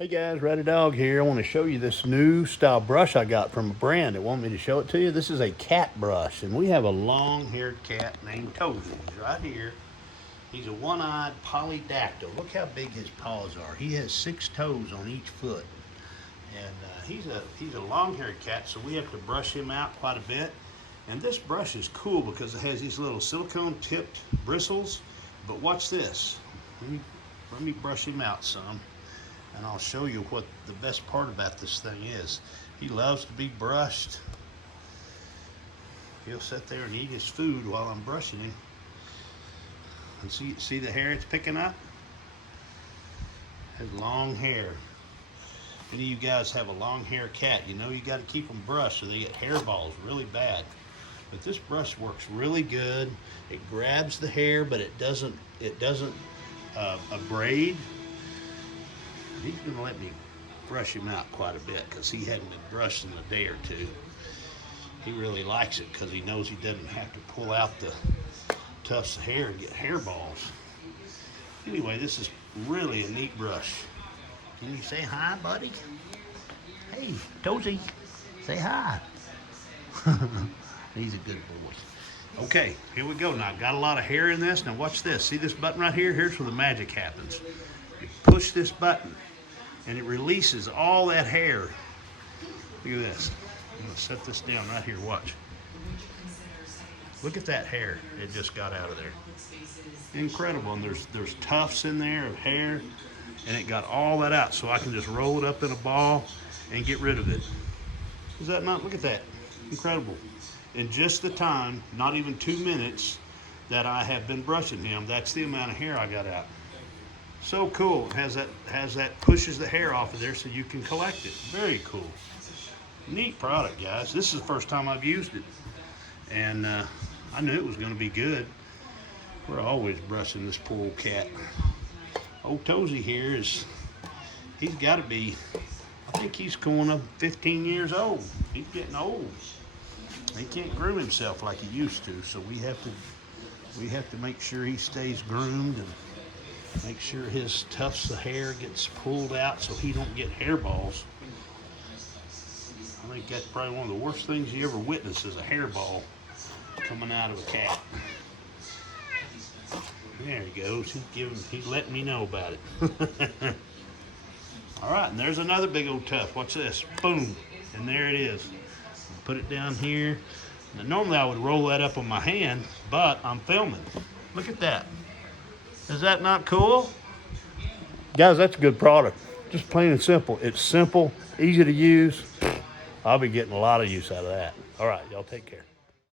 Hey guys, Ratty Dog here. I want to show you this new style brush I got from a brand that want me to show it to you. This is a cat brush, and we have a long-haired cat named Toby. He's right here. He's a one-eyed polydactyl. Look how big his paws are. He has 6 toes on each foot, and he's a long-haired cat, so we have to brush him out quite a bit. And this brush is cool because it has these little silicone-tipped bristles. But watch this. Let me brush him out some. And I'll show you what the best part about this thing is. He loves to be brushed. He'll sit there and eat his food while I'm brushing him. And see the hair it's picking up? Has long hair. Any of you guys have a long hair cat, you know you got to keep them brushed or they get hairballs really bad. But this brush works really good. It grabs the hair, but it doesn't abrade. He's going to let me brush him out quite a bit because he hadn't been brushed in a day or two. He really likes it because he knows he doesn't have to pull out the tufts of hair and get hairballs. Anyway, this is really a neat brush. Can you say hi, buddy? Hey, Tozy, say hi. He's a good boy. Okay, here we go. Now, I've got a lot of hair in this. Now, watch this. See this button right here? Here's where the magic happens. You push this button, and it releases all that hair. Look at this. I'm going to set this down right here. Watch. Look at that hair. It just got out of there. Incredible. And there's tufts in there of hair, and it got all that out. So I can just roll it up in a ball and get rid of it. Is that not? Look at that. Incredible. In just the time, not even 2 minutes, that I have been brushing him, that's the amount of hair I got out. So cool. It has that pushes the hair off of there so you can collect it. Very cool. Neat product, guys. This is the first time I've used it. And I knew it was going to be good. We're always brushing this poor old cat. Old Tozy here he's got to be, I think he's going up 15 years old. He's getting old. He can't groom himself like he used to, so we have to make sure he stays groomed and make sure his tufts of hair gets pulled out so he don't get hairballs. I think that's probably one of the worst things you ever witness is a hairball coming out of a cat. There he goes. He's letting me know about it. All right, and there's another big old tuft. Watch this. Boom. And there it is. Put it down here. Now, normally I would roll that up on my hand, but I'm filming. Look at that. Is that not cool? Guys, that's a good product. Just plain and simple. It's simple, easy to use. I'll be getting a lot of use out of that. All right, y'all take care.